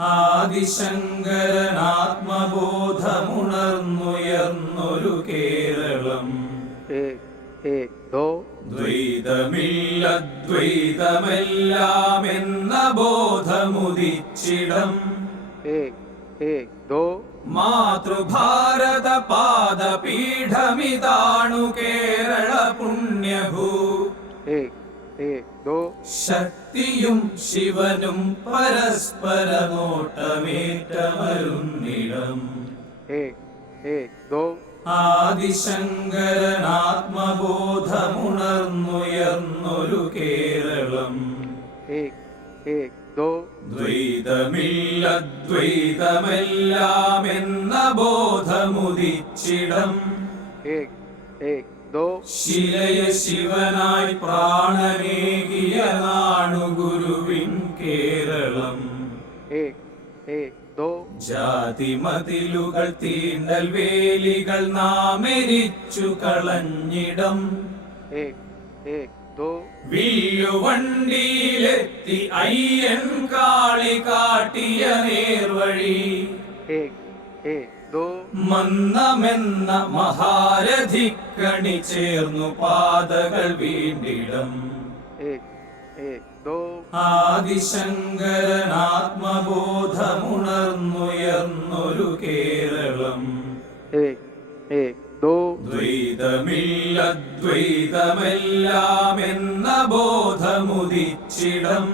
ആദിശങ്കരനാത്മബോധമുണർന്നുയർന്നൊരു കേരളം. ദ്വൈതമില്ലദ്വൈതമെല്ലാം എന്ന ബോധമുദിച്ചിടം. മാതൃഭാരത പാദപീഠമിതാണു കേരള പുണ്യഭൂ. ശക്തിയും ശിവനും പരസ്പരനോട്ടമേറ്റമരുന്നിടം. ആദിശങ്കരനാത്മബോധമുണർന്നുയർന്നൊരു കേരളം. ദ്വൈതമില്ലദ്വൈതമെല്ലാം എന്ന ബോധമുദിച്ചിടം. ശിലയ ശിവനായി പ്രാണനേകിയ നാണു ഗുരുവിൻ കേരളം. ജാതിമതിലുകൾ തീണ്ടൽ വേലികൾ നാമെരിച്ചു കളഞ്ഞിടം. വില്ലുവണ്ടിയിലെത്തി അയ്യൻ കാളി കാട്ടിയ നേർവഴി. മന്നമെന്ന മഹാരഥിക്കണി ചേർന്നു പാതകൾ വീണ്ടിടം. ആദിശങ്കരനാത്മബോധമുണർന്നുയർന്നൊരു കേരളം. ദ്വൈതമില്ലദ്വൈതമെല്ലാം എന്ന ബോധമുദിച്ചിടം.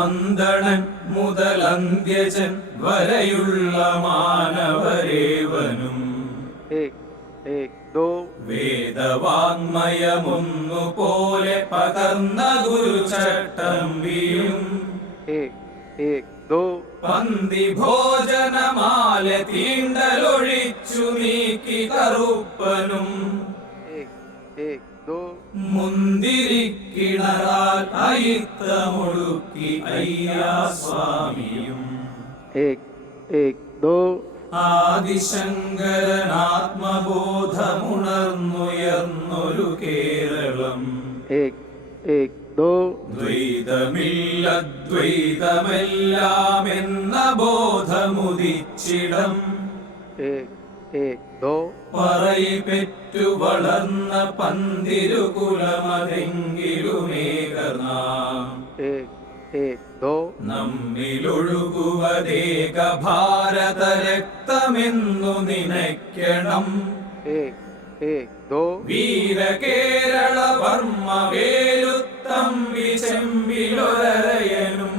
അന്തണൻ മുതൽ അന്ത്യജൻ വരെയുള്ള മാനവരേവനും വേദവാങ്മയമൊന്നുപോലെ പകർന്ന ഗുരുചട്ടമ്പിയും. പന്തി ഭോജനമാല തീണ്ടലൊഴിച്ചു നീക്കി കറുപ്പനും. മുന്തിരിക്കിണറാൽ അയിത്തമൊഴുക്കി അയ്യാസ്വാമിയും. ആദിശങ്കരനാത്മബോധമുണർന്നുയർന്നൊരു കേരളം. ദ്വൈതമില്ലദ്വൈതമെല്ലാം എന്ന ബോധമുദിച്ചിടം. പറയിപെറ്റു വളർന്ന പന്തിരുകുലമതെങ്കിലുമേകനാം. നമ്മിലൊഴുകുവതേക ഭാരത രക്തമെന്നു നിനയ്ക്കണം. വീരകേരള വർമ്മ വേലുത്തമ്പി ചെമ്പിലൊരയനും.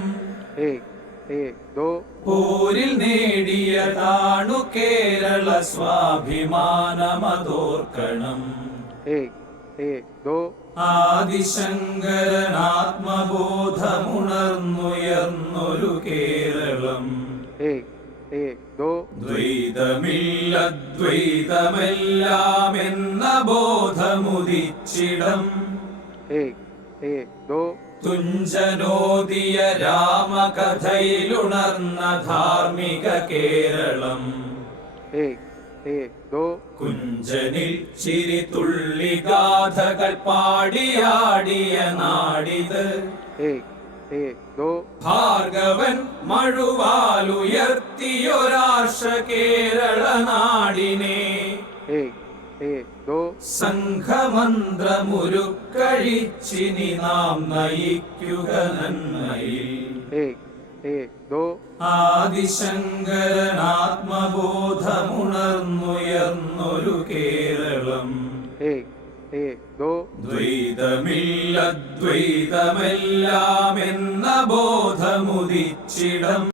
പോരിൽ നേടിയതാണു കേരള സ്വാഭിമാനമതോർക്കണം. ആദിശങ്കരനാത്മബോധമുണർന്നുയർന്നൊരു കേരളം. ദ്വൈതമില്ലദ്വൈതമെല്ലാം എന്ന ബോധമുദിച്ചിടം. തുഞ്ചനോദിയ രാമകഥയിലുണർന്ന ധാർമ്മിക കേരളം. കുഞ്ചനിൽ ചിരിതുള്ളി ഗാഥകൾ പാടിയാടിയ നാടിത്. ഭാർഗവൻ മഴുവാലുയർത്തിയൊരാർഷ കേരള നാടിനെ. സംഘമന്ത്രമുരുക്കഴിച്ചിനി നാം നയിക്കുക നന്മയിൽ. ആദിശങ്കരനാത്മബോധമുണർന്നുയർന്നൊരു കേരളം. ദ്വൈതമില്ലദ്വൈതമെല്ലാം എന്ന ബോധമുദിച്ചിടം.